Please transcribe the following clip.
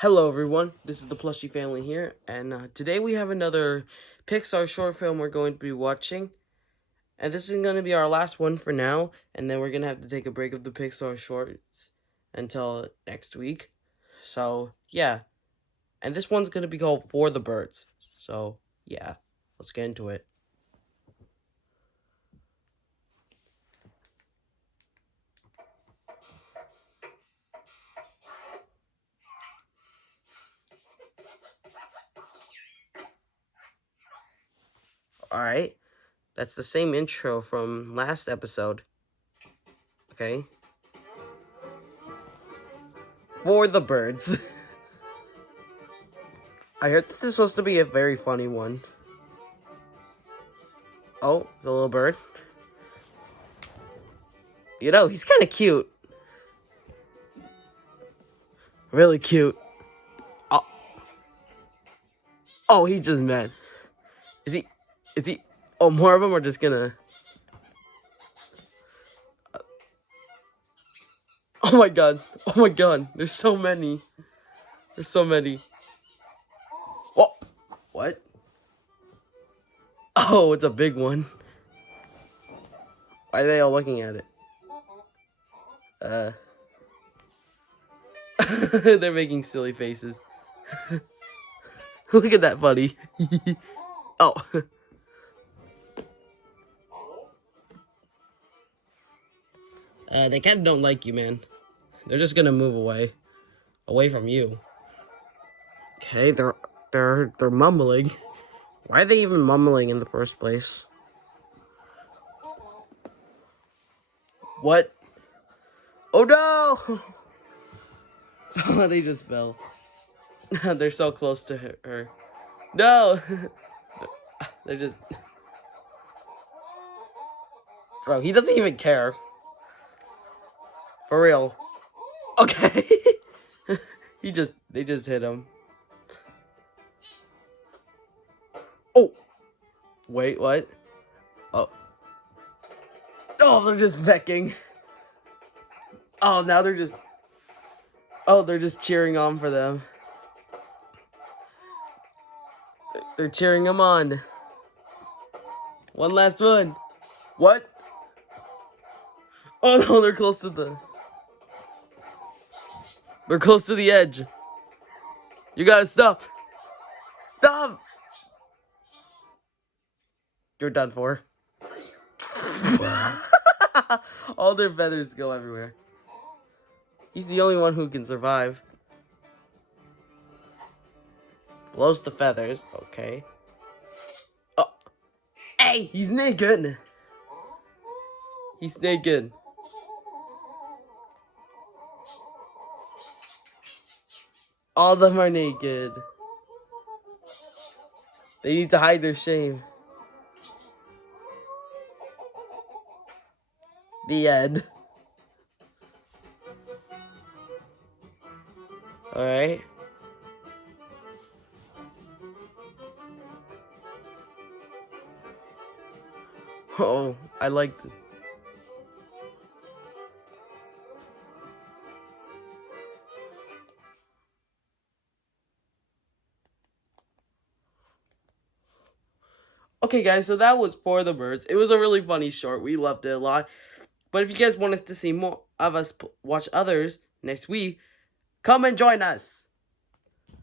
Hello everyone, this is the Plushie family here, and today we have another Pixar short film we're going to be watching. And this is going to be our last one for now, and then we're going to have to take a break of the Pixar shorts until next week. So, yeah. And this one's going to be called For the Birds. So, yeah, let's get into it. Alright, that's the same intro from last episode. Okay? For the Birds. I heard that this was supposed to be a very funny one. Oh, the little bird. You know, he's kind of cute. Really cute. Oh. Oh, he's just mad. Is he? Oh, more of them are just gonna... Oh my god. Oh my god. There's so many. There's so many. Oh. What? Oh, it's a big one. Why are they all looking at it? They're making silly faces. Look at that, buddy. Oh. They kind of don't like you, man. They're just gonna move away from you. Okay, they're mumbling. Why are they even mumbling in the first place? What? Oh no! Oh, they just fell. They're so close to her. No! They're just... Bro, he doesn't even care. For real. Okay. They just hit him. Oh! Wait, what? Oh. Oh, they're just vecking. Oh, now they're just... Oh, they're just cheering on for them. They're cheering them on. One last one. What? Oh no, they're close to the... They're close to the edge. You gotta stop. Stop! You're done for. All their feathers go everywhere. He's the only one who can survive. Blows the feathers. Okay. Oh. Hey, he's naked. He's naked. All of them are naked. They need to hide their shame. The end. Alright. Oh, I like it. Okay, guys, so that was For the Birds. It was a really funny short. We loved it a lot. But if you guys want us to see more of us watch others next week, come and join us.